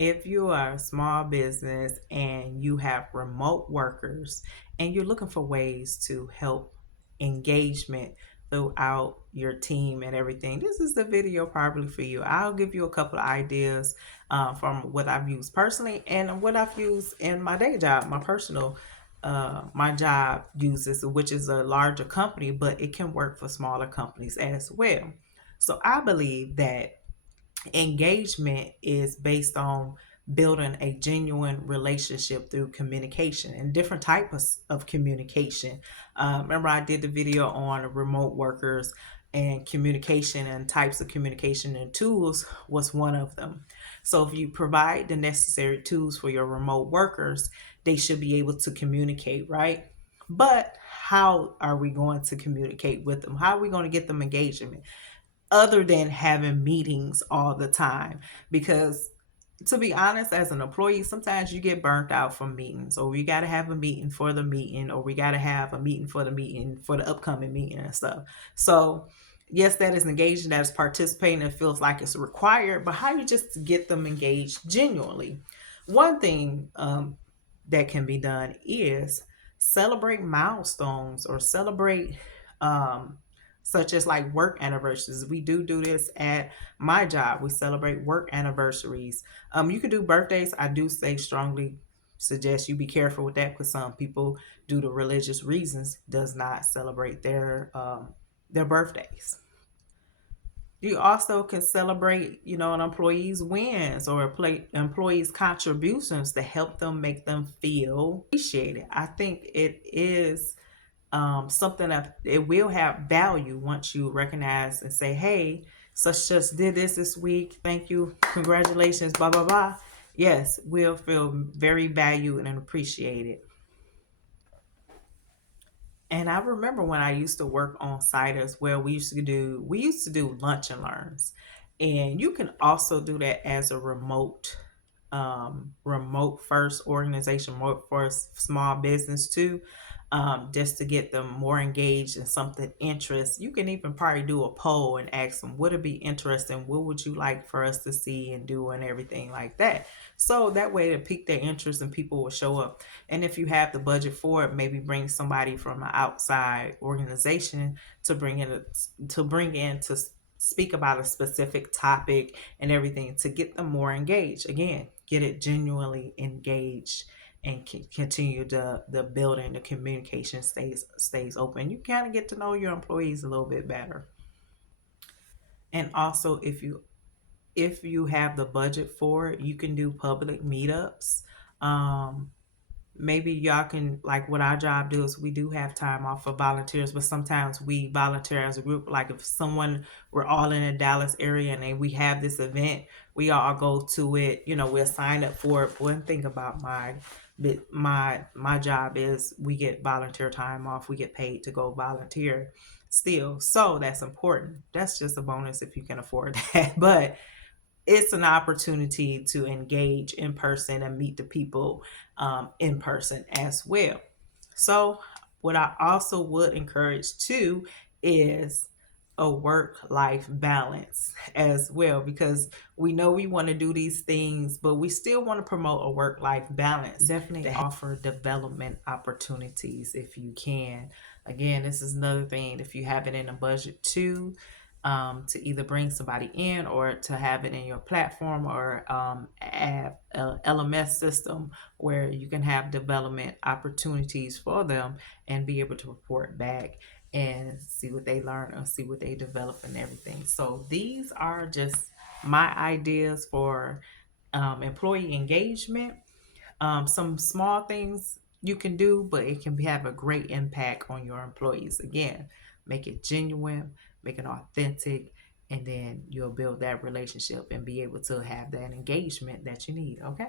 If you are a small business and you have remote workers and you're looking for ways to help engagement throughout your team and everything, this is the video probably for you. I'll give you a couple of ideas from what I've used personally and what I've used in my day job, my personal. My job uses, which is a larger company, but it can work for smaller companies as well. So I believe that engagement is based on building a genuine relationship through communication and different types of communication. Remember, I did the video on remote workers and communication and types of communication, and tools was one of them. So if you provide the necessary tools for your remote workers, they should be able to communicate, right? But how are we going to communicate with them? How are we going to get them engagement other than having meetings all the time? Because to be honest, as an employee, sometimes you get burnt out from meetings, or we got to have a meeting for the meeting, or we got to have a meeting for the meeting for the upcoming meeting and stuff. So yes, that is engaging, that is participating, it feels like it's required, but how you just get them engaged genuinely? One thing that can be done is celebrate milestones or celebrate um, such as like work anniversaries. We do this at my job. We celebrate work anniversaries. You can do birthdays. I do say strongly suggest you be careful with that because some people, due to religious reasons, does not celebrate their birthdays. You also can celebrate, an employee's wins or employees' contributions to help them make them feel appreciated. I think it is something that it will have value once you recognize and say, hey, such just did this week. Thank you. Congratulations, blah, blah, blah. Yes, we'll feel very valued and appreciated. And I remember when I used to work on site as well, we used to do lunch and learns. And you can also do that as a remote first organization, remote first small business too, just to get them more engaged in something interest. You can even probably do a poll and ask them, would it be interesting? What would you like for us to see and do and everything like that? So that way to pique their interest and people will show up. And if you have the budget for it, maybe bring somebody from an outside organization to speak about a specific topic and everything to get them more engaged. Again, get it genuinely engaged and continue the building, the communication stays open. You kind of get to know your employees a little bit better. And also, if you have the budget for it, you can do public meetups. Um, Maybe y'all can, like what our job does, we do have time off for volunteers, but sometimes we volunteer as a group. Like if someone, we're all in the Dallas area and then we have this event, we all go to it, we'll sign up for it. One thing about my job is we get volunteer time off, we get paid to go volunteer still, so that's important. That's just a bonus if you can afford that. But it's an opportunity to engage in person and meet the people in person as well. So, what I also would encourage too is a work life balance as well, because we know we want to do these things, but we still want to promote a work life balance. Definitely offer development opportunities if you can. Again, this is another thing, if you have it in a budget too, to either bring somebody in or to have it in your platform or add a LMS system where you can have development opportunities for them and be able to report back and see what they learn or see what they develop and everything. So these are just my ideas for employee engagement. Some small things you can do, but it can have a great impact on your employees. Again, make it genuine, make it authentic, and then you'll build that relationship and be able to have that engagement that you need. Okay.